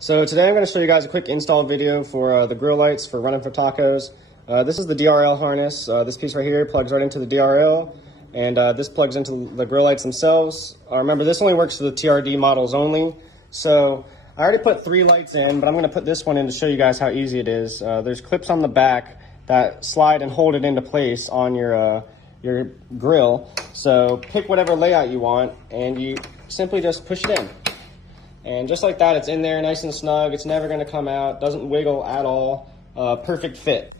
So today I'm going to show you guys a quick install video for the grill lights for running for tacos. This is the DRL harness. This piece right here plugs right into the DRL, and this plugs into the grill lights themselves. Remember, this only works for the TRD models only. So I already put 3 lights in, but I'm going to put this one in to show you guys how easy it is. There's clips on the back that slide and hold it into place on your grill. So pick whatever layout you want, and you simply just push it in. And just like that, it's in there nice and snug. It's never going to come out. Doesn't wiggle at all. Perfect fit.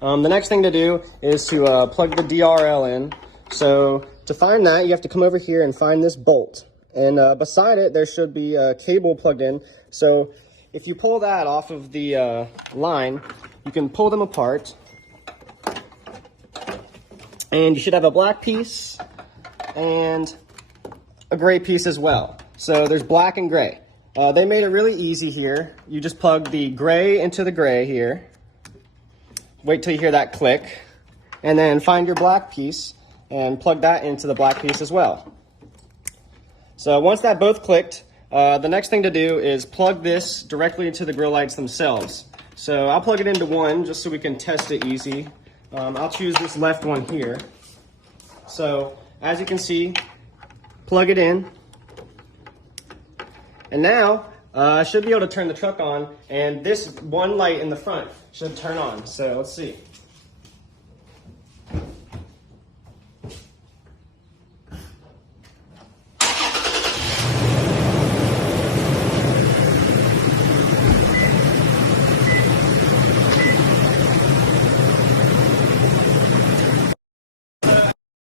The next thing to do is to plug the DRL in. So to find that, you have to come over here and find this bolt. And beside it, there should be a cable plugged in. So if you pull that off of the line, you can pull them apart. And you should have a black piece and a gray piece as well. So there's black and gray. They made it really easy here. You just plug the gray into the gray here. Wait till you hear that click. And then find your black piece and plug that into the black piece as well. So once that both clicked, the next thing to do is plug this directly into the grill lights themselves. So I'll plug it into one just so we can test it easy. I'll choose this left one here. So as you can see, plug it in. And now, I should be able to turn the truck on, and this one light in the front should turn on. So let's see.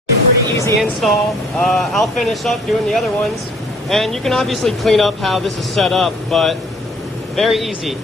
Pretty easy install. I'll finish up doing the other ones. And you can obviously clean up how this is set up, but very easy.